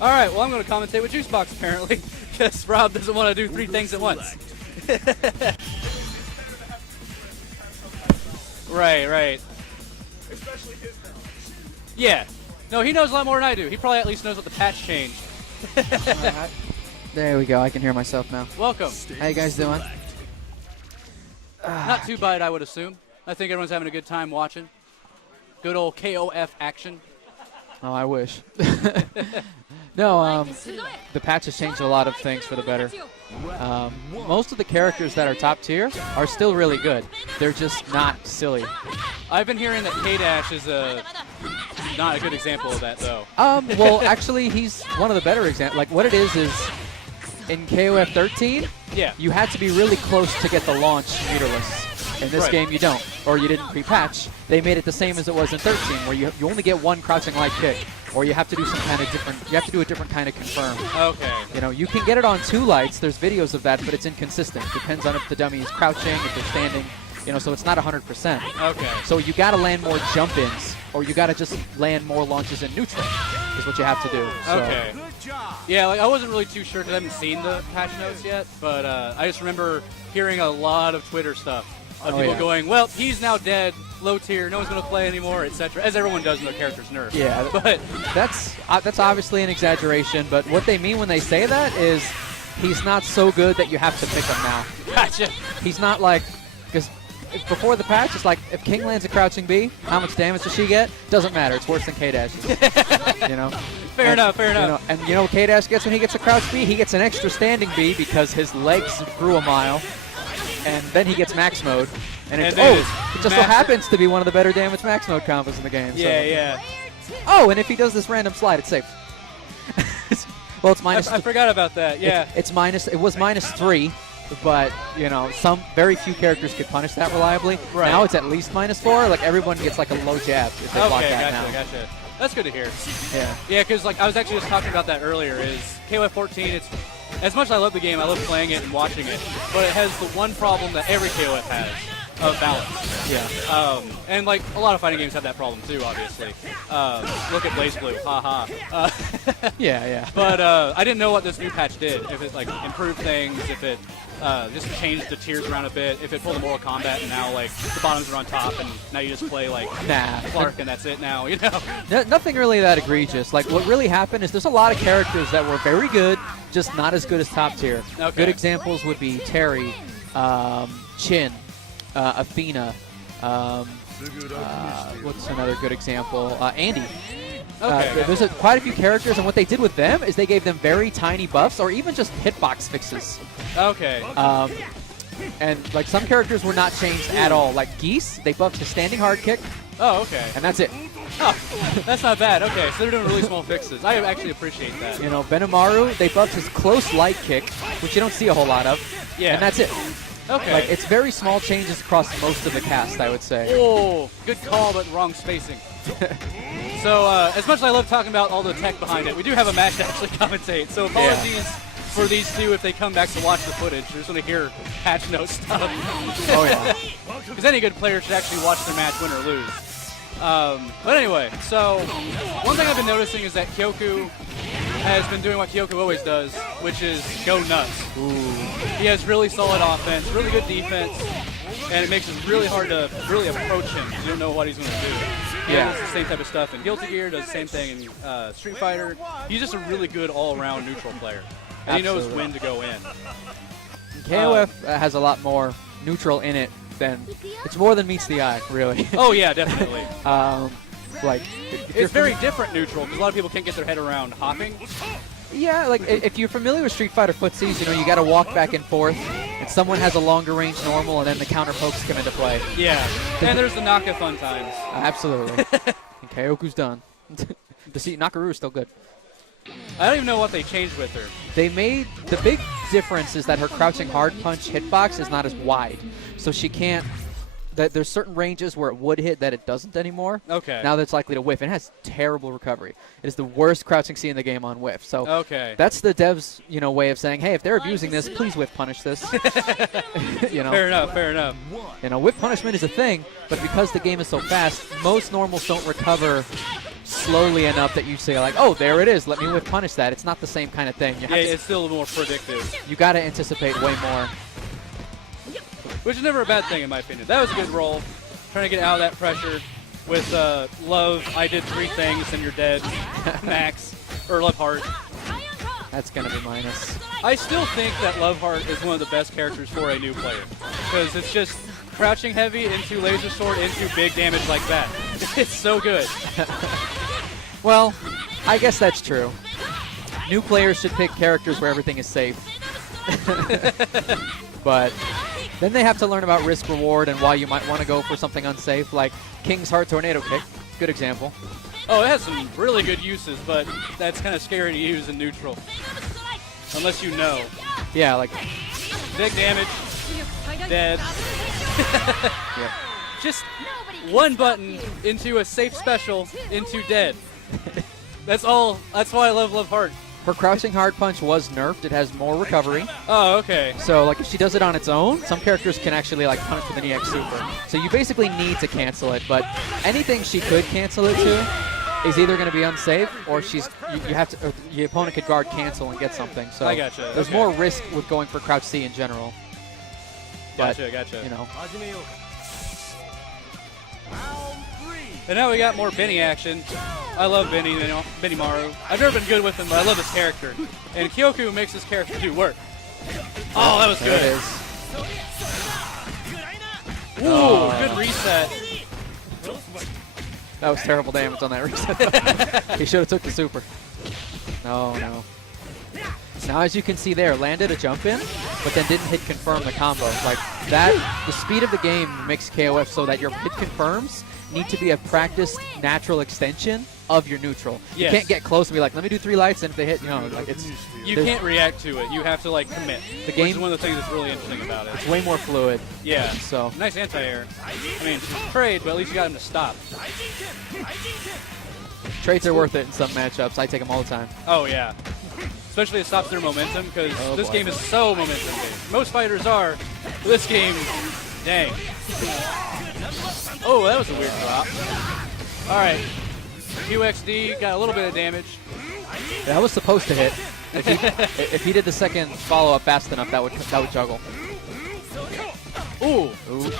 All right, well, I'm going to commentate with Juicebox, apparently, because Rob doesn't want to do 3 things at once. Right. Especially his knowledge. Yeah. No, he knows a lot more than I do. He probably at least knows what the patch changed. Right. There we go. I can hear myself now. Welcome. How you guys doing? Not too bad, I would assume. I think everyone's having a good time watching. Good old KOF action. Oh, I wish. No, the patch has changed a lot of things for the better. Most of the characters that are top tier are still really good. They're just not silly. I've been hearing that K-Dash is not a good example of that, though. Well, actually, he's one of the better examples. Like, what it is in KOF 13, yeah, you had to be really close to get the launch meterless. In this game, you don't, or you didn't pre-patch. They made it the same as it was in 13, where you only get one crouching light kick, or you have to do some kind of different. You have to do a different kind of confirm. Okay. You know, you can get it on 2 lights. There's videos of that, but it's inconsistent. Depends on if the dummy is crouching, if they're standing. You know, so it's not 100%. Okay. So you got to land more jump-ins, or you got to just land more launches in neutral. Is what you have to do. So. Okay. Yeah, like I wasn't really too sure because I haven't seen the patch notes yet, but I just remember hearing a lot of Twitter stuff. Of people going, well, he's now dead, low tier, no one's going to play anymore, etc., as everyone does when their character's nerfed. Yeah, but that's obviously an exaggeration, but what they mean when they say that is he's not so good that you have to pick him now. Gotcha. He's not like, because before the patch, it's like, if King lands a crouching B, how much damage does she get? Doesn't matter. It's worse than K-Dash. You know? Fair enough. And you know what K-Dash gets when he gets a crouch B? He gets an extra standing B because his legs grew a mile. And then he gets max mode, and it just so happens to be one of the better damage max mode combos in the game. Yeah. Oh, and if he does this random slide, it's safe. Well, it's minus. I forgot about that. Yeah. It's minus. It was -3, but you know, very few characters could punish that reliably. Right. Now it's at least -4. Like everyone gets like a low jab if they block that now. Gotcha. That's good to hear. Yeah, because like I was actually just talking about that earlier. Is KOF 14? It's as much as I love the game, I love playing it and watching it, but it has the one problem that every KOF has of balance. Yeah. And like a lot of fighting games have that problem too, obviously. Look at BlazBlue, haha. Yeah. But I didn't know what this new patch did. If it like improved things, if it just changed the tiers around a bit, if it pulled the Mortal Kombat and now like the bottoms are on top and now you just play like Clark and that's it now, you know? Nothing really that egregious. Like what really happened is there's a lot of characters that were very good, just not as good as top tier. Okay. Good examples would be Terry, Chin, Athena. What's another good example? Andy. Okay. There's quite a few characters, and what they did with them is they gave them very tiny buffs or even just hitbox fixes. Okay. And like some characters were not changed at all. Like Geese, they buffed his standing hard kick. Oh, okay. And that's it. Oh, that's not bad. Okay, so they're doing really small fixes. I actually appreciate that. You know, Benimaru, they buffed his close light kick, which you don't see a whole lot of. Yeah. And that's it. Okay. Like, it's very small changes across most of the cast, I would say. Oh, good call, but wrong spacing. So, as much as I love talking about all the tech behind it, we do have a match to actually commentate. So apologies for these two if they come back to watch the footage. They're just going to hear patch note stuff. Oh, yeah. Because any good player should actually watch their match, win or lose. But anyway, so one thing I've been noticing is that Kyoku has been doing what Kyoku always does, which is go nuts. Ooh. He has really solid offense, really good defense, and it makes it really hard to really approach him because you don't know what he's going to do. He does the same type of stuff in Guilty Gear, does the same thing in Street Fighter. He's just a really good all-around neutral player, and he knows when to go in. KOF has a lot more neutral in it than it's more than meets the eye, really. Oh yeah, definitely. Like it's very different neutral because a lot of people can't get their head around hopping. Yeah, like if you're familiar with Street Fighter footsies, you know you got to walk back and forth, and someone has a longer range normal, and then the counter pokes come into play. Yeah, and there's the Naka fun times. Absolutely. And Kyoku's done. Nakaru is still good. I don't even know what they changed with her. They made the big difference is that her crouching hard punch hitbox is not as wide, so she can't. There's certain ranges where it would hit that it doesn't anymore. Okay. Now that's likely to whiff. It has terrible recovery. It is the worst crouching C in the game on whiff. So that's the devs' way of saying, hey, if they're abusing this, please whiff punish this. Fair enough. Whiff punishment is a thing, but because the game is so fast, most normals don't recover slowly enough that you say like, oh, there it is. Let me whip punish that. It's not the same kind of thing. You have to, it's still more predictive. You got to anticipate way more. Which is never a bad thing in my opinion. That was a good roll. Trying to get out of that pressure with Love. I did 3 things and you're dead. Max. Or Love Heart. That's going to be minus. I still think that Love Heart is one of the best characters for a new player. Because it's just crouching heavy into laser sword into big damage like that. It's so good. Well, I guess that's true. New players should pick characters where everything is safe. But then they have to learn about risk reward and why you might want to go for something unsafe, like King's Heart Tornado Kick. Good example. Oh, it has some really good uses, but that's kind of scary to use in neutral. Unless you know. Yeah, like big damage, dead. Yep. Just one button into a safe special into dead. That's all. That's why I love Love Heart. her crouching hard punch was nerfed. It has more recovery. Oh, okay. So like if she does it on its own, some characters can actually like punish with an EX super. So you basically need to cancel it, but anything she could cancel it to is either going to be unsafe or she's you have to, or the opponent could guard cancel and get something. So I gotcha. There's more risk with going for crouch C in general. Gotcha, but, gotcha. You know. And now we got more Benny action. I love Benny, you know, Benny Maru. I've never been good with him, but I love his character. And Kyoku makes his character do work. Oh, that was good. There it is. Ooh, good reset. That was terrible damage on that reset. He should have took the super. No, no. Now, as you can see there, landed a jump in, but then didn't hit confirm the combo. Like that, the speed of the game makes KOF so that your hit confirms need to be a practiced natural extension of your neutral. Yes. You can't get close and be like, let me do 3 lights, and if they hit, you know, like it's. You can't react to it. You have to like commit. The game which is one of the things that's really interesting about it. It's way more fluid. Yeah. So nice anti-air. I mean, trade, but at least you got him to stop. Trades are worth it in some matchups. I take them all the time. Oh yeah. Especially it stops their momentum because this game is so momentum based. Most fighters are. But this game, dang. Oh, that was a weird drop. All right. UXD got a little bit of damage. That was supposed to hit. If he did the second follow-up fast enough, that would juggle. Ooh. Ooh.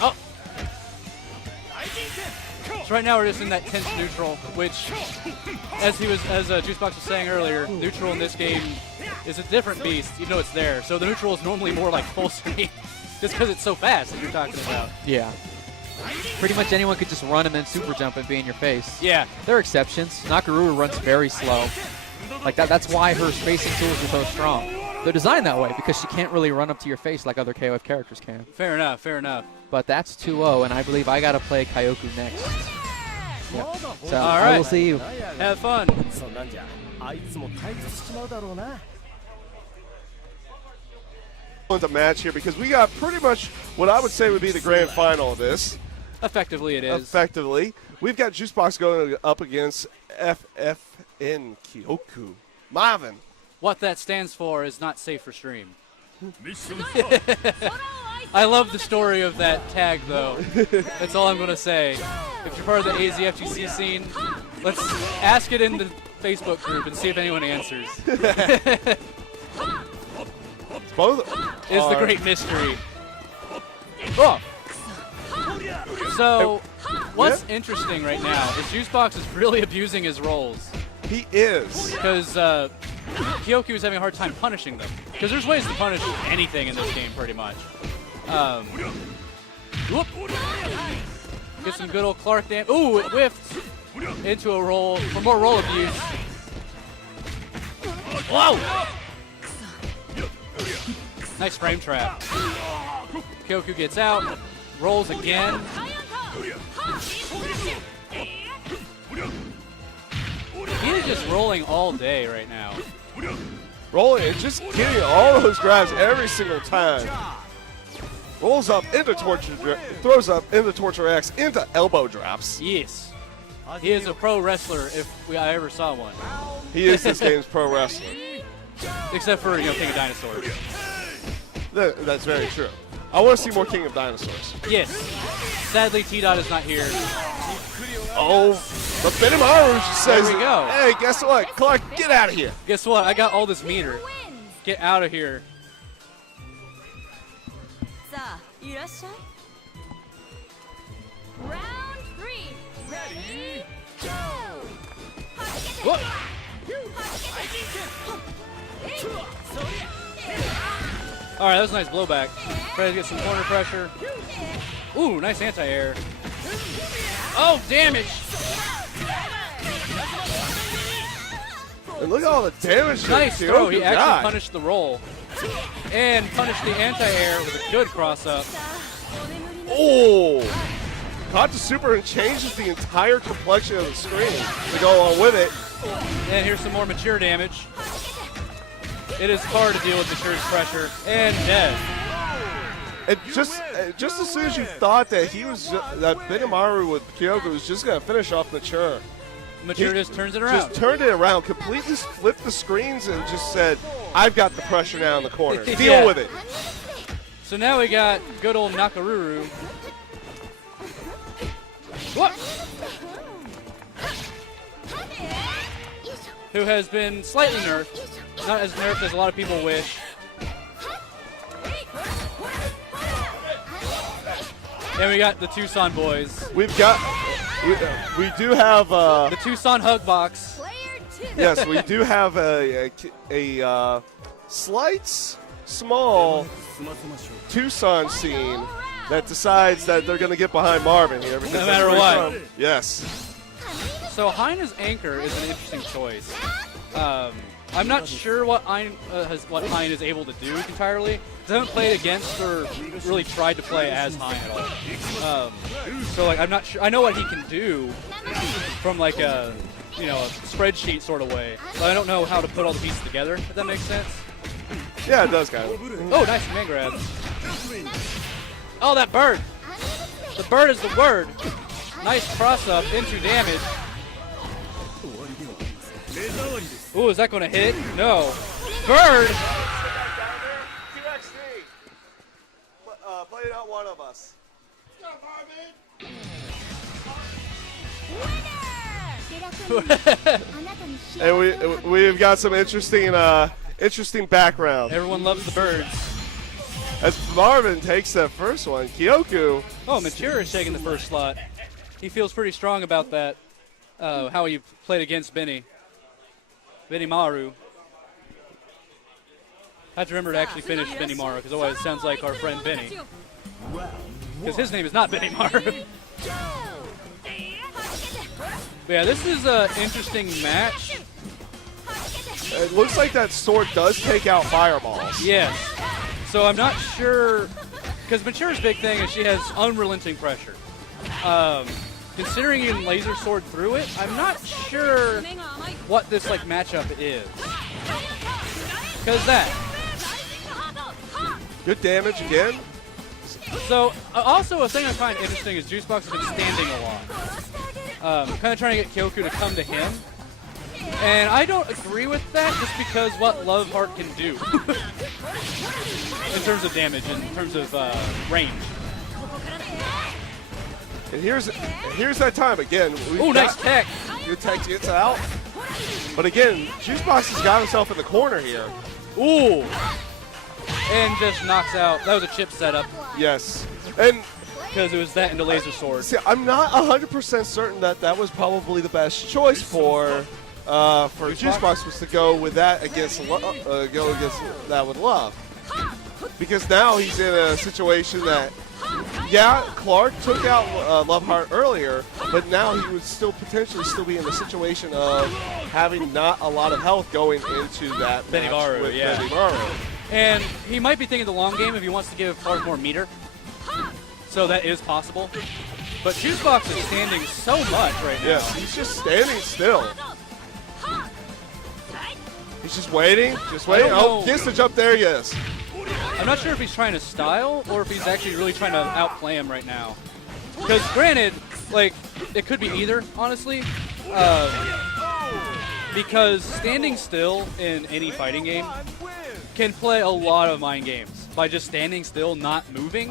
Oh. So right now we're just in that tense neutral, which, as Juicebox was saying earlier, neutral in this game is a different beast, even though it's there. So the neutral is normally more like full screen, just because it's so fast that you're talking about. Yeah. Pretty much anyone could just run and then super jump and be in your face. Yeah. There are exceptions. Nakaruru runs very slow. Like that's why her spacing tools are so strong. They're designed that way because she can't really run up to your face like other KOF characters can. Fair enough, fair enough. But that's 2-0, and I believe I got to play Kyoku next. Yep. So all I right. will see you. Have fun. The match here because we got pretty much what I would say would be the grand final of this. Effectively it is. Effectively. We've got Juicebox going up against FFN Kyoku. Marvin. What that stands for is not safe for stream. I love the story of that tag, though. That's all I'm going to say. If you're part of the AZFGC scene, let's ask it in the Facebook group and see if anyone answers. Both is the great mystery. Oh. So, what's interesting right now is Juicebox is really abusing his rolls. He is. Because Kyoku is having a hard time punishing them. Because there's ways to punish anything in this game, pretty much. Whoop. Get some good old Clark damage. Ooh, it whiffed into a roll for more roll abuse. Whoa! Nice frame trap. Kyoku gets out, rolls again. He is just rolling all day right now. Rolling and just getting all those grabs every single time. Rolls up into torture, throws up into torture X, into elbow drops. Yes. He is a pro wrestler if I ever saw one. He is this game's pro wrestler. Except for, King of Dinosaurs. That's very true. I want to see more King of Dinosaurs. Yes. Sadly, T-Dot is not here. Oh, but Benimaru just says, There we go. hey, guess what? Clark, get out of here. Guess what? I got all this meter. Get out of here. Round 3. Ready? Go! What? All right, that was a nice blowback. Try to get some corner pressure. Ooh, nice anti-air. Oh, damage. And look at all the damage. Nice that throw. Kyoku He actually got. punished the roll. And punished the anti-air with a good cross-up. Oh! Caught the super and changes the entire complexion of the screen to go along with it. And here's some more mature damage. It is hard to deal with Mature's pressure. And dead. And just as soon as you thought that that Benimaru with Kyoku was just going to finish off Mature, Mature just turns it around. just turned it around, completely flipped the screens and just said, I've got the pressure now in the corner. Yeah. Deal with it. So now we got good old Nakaruru. What? Who has been slightly nerfed. Not as nerfed as a lot of people wish. And we got the Tucson boys. We do have The Tucson hug box. yes, we do have a slight, small Tucson scene that decides that they're going to get behind Marvin here. No matter what. Yes. So Heine's anchor is an interesting choice. I'm not sure what Hein is able to do entirely. 'Cause I haven't played against or really tried to play as Hein at all. So like I'm not sure. I know what he can do from like a a spreadsheet sort of way, but I don't know how to put all the pieces together. If that makes sense. Yeah, it does kind of. Oh, nice man grab. Oh, that bird. The bird is the word. Nice cross up into damage. Ooh, is that going to hit? No. Bird. QXD. Play out one of us. And we've got some interesting background. Everyone loves the birds. As Marvin takes that first one, Kyoku. Oh, Mature is taking the first slot. He feels pretty strong about that, how he played against Benimaru. I have to remember to actually finish Benimaru, because otherwise it sounds like our friend Benny. Because his name is not Benimaru. But yeah, this is an interesting match. It looks like that sword does take out fireballs. Yes. So I'm not sure, because Mature's big thing is she has unrelenting pressure. Considering you can laser sword through it, I'm not sure what this like matchup is. Because that. Good damage again. So also a thing I find interesting is Juicebox has been standing a lot. Kind of trying to get Kyoku to come to him. And I don't agree with that just because what Love Heart can do. In terms of damage, in terms of range. And here's that time again. Oh, nice tech. Good tech gets out. But again, Juicebox has got himself in the corner here. Ooh. And just knocks out. That was a chip setup. Yes. And because it was that and the laser sword. See, I'm not 100% certain that was probably the best choice for Juicebox was to go with that against that with Love, because now he's in a situation that, yeah, Clark took out Love Heart earlier, but now he would still potentially be in the situation of having not a lot of health going into that Benimaru, match with yeah. Benimaru. And he might be thinking the long game if he wants to give Clark more meter. So that is possible. But Juicebox is standing so much right now. Yes, he's just standing still. He's just waiting, Oh, gets the jump there, yes. I'm not sure if he's trying to style or if he's actually really trying to outplay him right now. Because granted, like, it could be either, honestly. Because standing still in any fighting game can play a lot of mind games. by just standing still, not moving,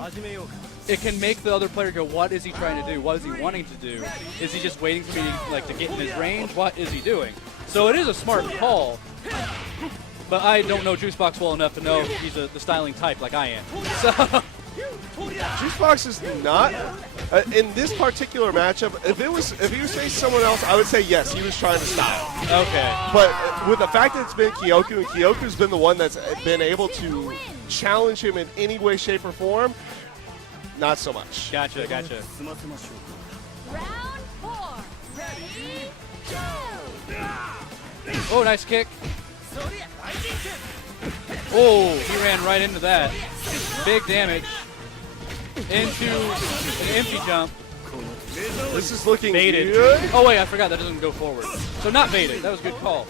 it can make the other player go, what is he trying to do? What is he wanting to do? Is he just waiting for me to get in his range? What is he doing? So it is a smart call, but I don't know Juicebox well enough to know he's the styling type like I am. So Juicebox is not in this particular matchup. If you say someone else, I would say yes, he was trying to style. okay. But with the fact that it's been Kyoku, and Kyoku's been the one that's been able to challenge him in any way, shape, or form, not so much. Gotcha. Round 4. Ready? Go! Oh, nice kick. Oh, he ran right into that. Big damage. Into an empty jump. This is looking Baited. good. Oh, wait, I forgot that doesn't go forward. So not baited. That was a good call.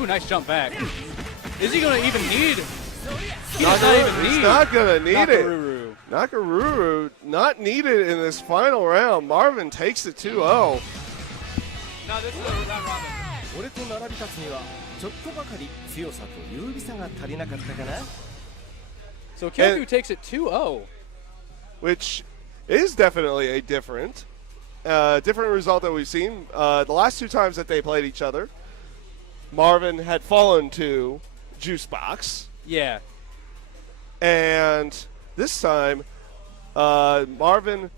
Ooh, nice jump back. Is he going to even need? He does not even need. He's not going to need it. Nakaruru. Nakaruru not needed in this final round. Marvin takes it 2-0. No, this is a round robin. 俺と並び立つにはちょっとばかり強さと優美さが足りなかったかな。 So Kyoku And- takes it 2-0. Which is definitely a different result that we've seen. The last 2 times that they played each other, Marvin had fallen to Juicebox, Yeah. and this time Marvin